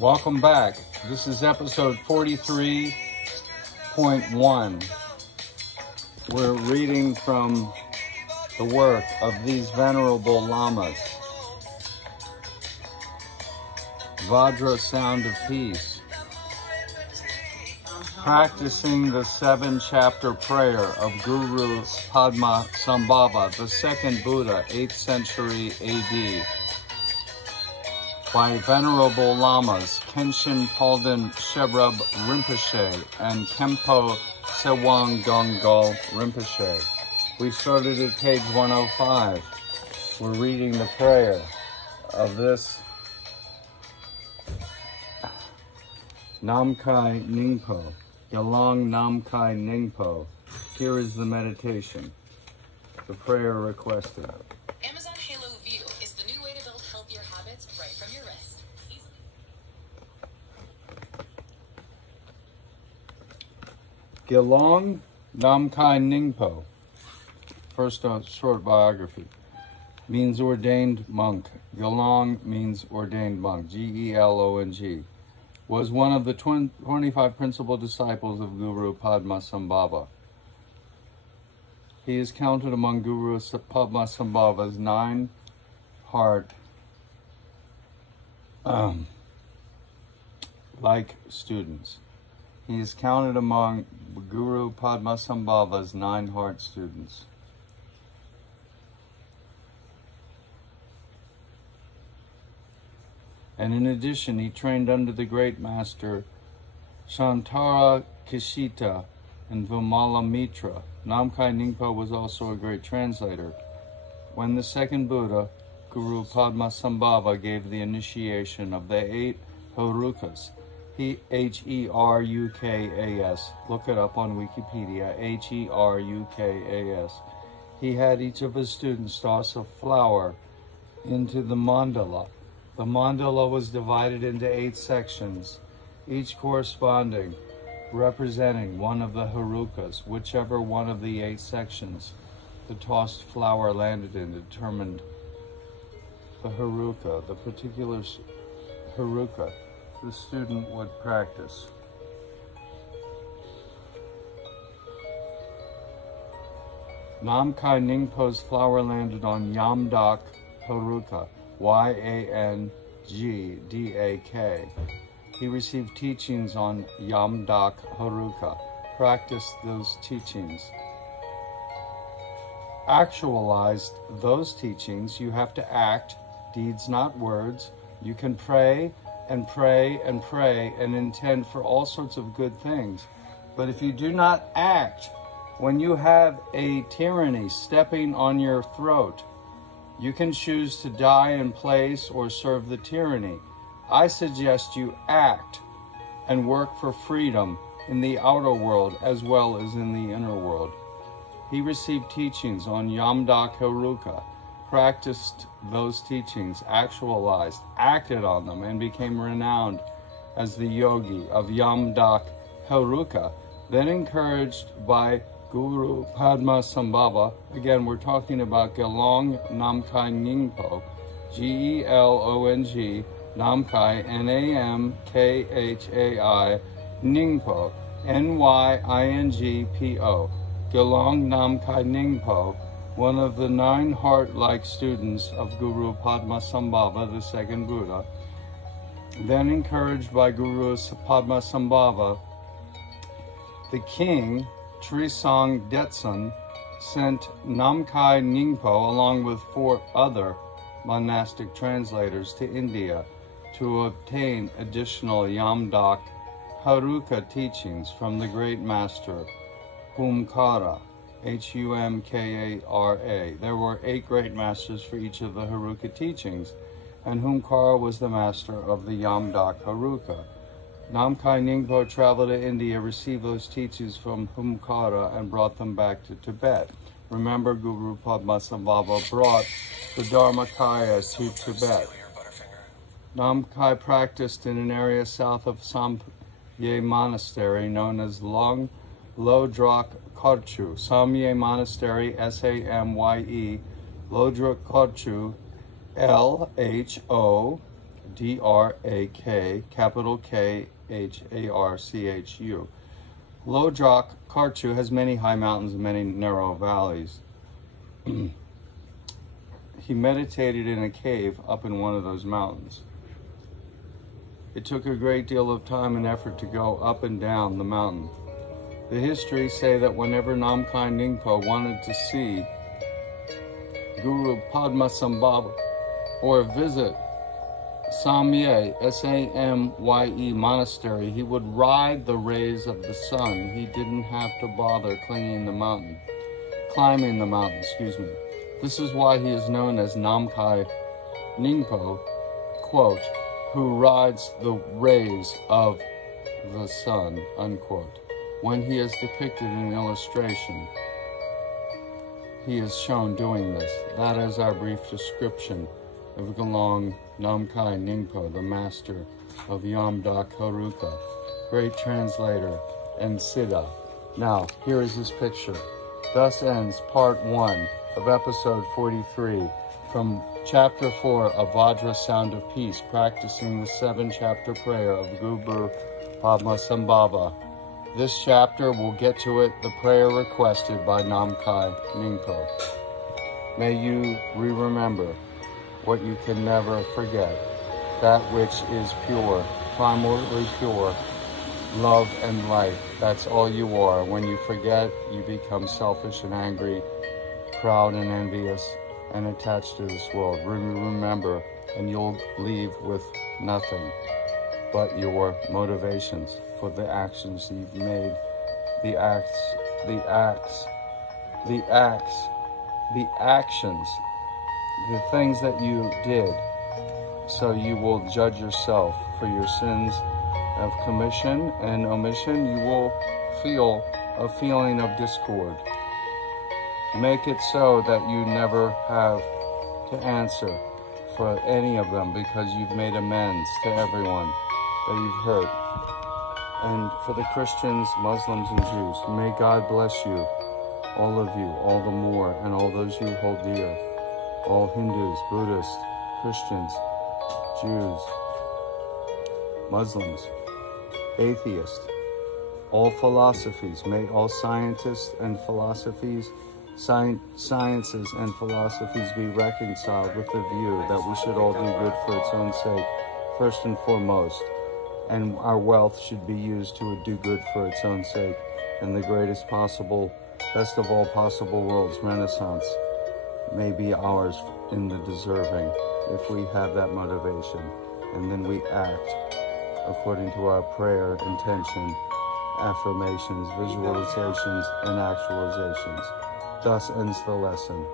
Welcome back. This is episode 43.1. We're reading from the work of these venerable lamas. Vajra, sound of peace. Practicing the 7-chapter prayer of Guru Padmasambhava, the second Buddha, 8th century AD. By Venerable Lamas Kenshin Palden Shebrub Rinpoche and Kempo Sewang Gonggol Rinpoche. We started at page 105. We're reading the prayer of this NAMKHAI NYINGPO, GELONG NAMKHAI NYINGPO. Here is the meditation, the prayer requested. Amazon Halo View is the new way to build healthier habits right from your wrist. GELONG NAMKHAI NYINGPO. First short biography. Means ordained monk. GELONG means ordained monk. G-E-L-O-N-G. Was one of the 25 principal disciples of Guru Padmasambhava. He is counted among Guru Padmasambhava's 9 heart like students. He is counted among Guru Padmasambhava's 9 heart students. And in addition, he trained under the great master Shantara Kishita and Vimala Mitra. NAMKHAI NYINGPO was also a great translator. When the second Buddha, Guru Padmasambhava, gave the initiation of the 8 Herukas, H-E-R-U-K-A-S, look it up on Wikipedia, H-E-R-U-K-A-S. He had each of his students toss a flower into the mandala. The mandala was divided into 8 sections, each corresponding, representing one of the Herukas. Whichever one of the 8 sections the tossed flower landed in determined the Heruka, the particular Heruka the student would practice. NAMKHAI NYINGPO's flower landed on Yamdak Heruka, Y-A-N-G-D-A-K. He received teachings on Yamdak Heruka, practiced those teachings. Actualized those teachings, you have to act, deeds not words. You can pray and pray and pray and intend for all sorts of good things. But if you do not act, when you have a tyranny stepping on your throat, you can choose to die in place or serve the tyranny. I suggest you act and work for freedom in the outer world as well as in the inner world. He received teachings on Yamdak Heruka, practiced those teachings, actualized, acted on them, and became renowned as the yogi of Yamdak Heruka. Then encouraged by Guru Padmasambhava, again we're talking about GELONG NAMKHAI NYINGPO, G-E-L-O-N-G, NAMKHAI, N-A-M-K-H-A-I, NYINGPO, N-Y-I-N-G-P-O, GELONG NAMKHAI NYINGPO, one of the 9 heart-like students of Guru Padmasambhava, the second Buddha. Then encouraged by Guru Padmasambhava, the king, Trisong Detsun, sent NAMKHAI NYINGPO along with 4 other monastic translators to India to obtain additional Yamdak Heruka teachings from the great master Humkara, H-U-M-K-A-R-A. There were 8 great masters for each of the Heruka teachings, and Humkara was the master of the Yamdak Heruka. NAMKHAI NYINGPO traveled to India, received those teachings from Humkara, and brought them back to Tibet. Remember, Guru Padmasambhava brought the Dharmakaya to Tibet. NAMKHAI practiced in an area south of Samye Monastery known as Lodrok Kodchu. Samye Monastery, S-A-M-Y-E, Lodrok Kodchu, L-H-O D-R-A-K, capital K-H-A-R-C-H-U. Lodrok Karchu has many high mountains and many narrow valleys. He meditated in a cave up in one of those mountains. It took a great deal of time and effort to go up and down the mountain. The histories say that whenever NAMKHAI NYINGPO wanted to see Guru Padmasambhava or visit Samye, S-A-M-Y-E monastery, he would ride the rays of the sun. He didn't have to bother climbing the mountain, This is why he is known as NAMKHAI NYINGPO, quote, who rides the rays of the sun, unquote. When he is depicted in an illustration, he is shown doing this. That is our brief description of GELONG NAMKHAI NYINGPO, the master of Yamda Karuka, great translator and Siddha. Now, here is his picture. Thus ends part 1 of episode 43 from chapter 4 of Vajra Sound of Peace, practicing the 7-chapter prayer of Guru Padmasambhava. This chapter will get to it, the prayer requested by NAMKHAI NYINGPO. May you remember what you can never forget, that which is pure, primordially pure, love and light. That's all you are. When you forget, you become selfish and angry, proud and envious, and attached to this world. Remember, and you'll leave with nothing but your motivations for the actions you've made, the things that you did. So you will judge yourself for your sins of commission and omission. You will feel a feeling of discord. Make it so that you never have to answer for any of them, because you've made amends to everyone that you've hurt. And for the Christians, Muslims, and Jews, may God bless you, all of you, all the more, and all those you hold dear, all Hindus, Buddhists, Christians, Jews, Muslims, atheists, all philosophies. May all scientists and philosophies, sciences and philosophies be reconciled with the view that we should all do good for its own sake, first and foremost, and our wealth should be used to do good for its own sake, and the greatest possible, best of all possible worlds, Renaissance, may be ours in the deserving, if we have that motivation, and then we act according to our prayer, intention, affirmations, visualizations, and actualizations. Thus ends the lesson.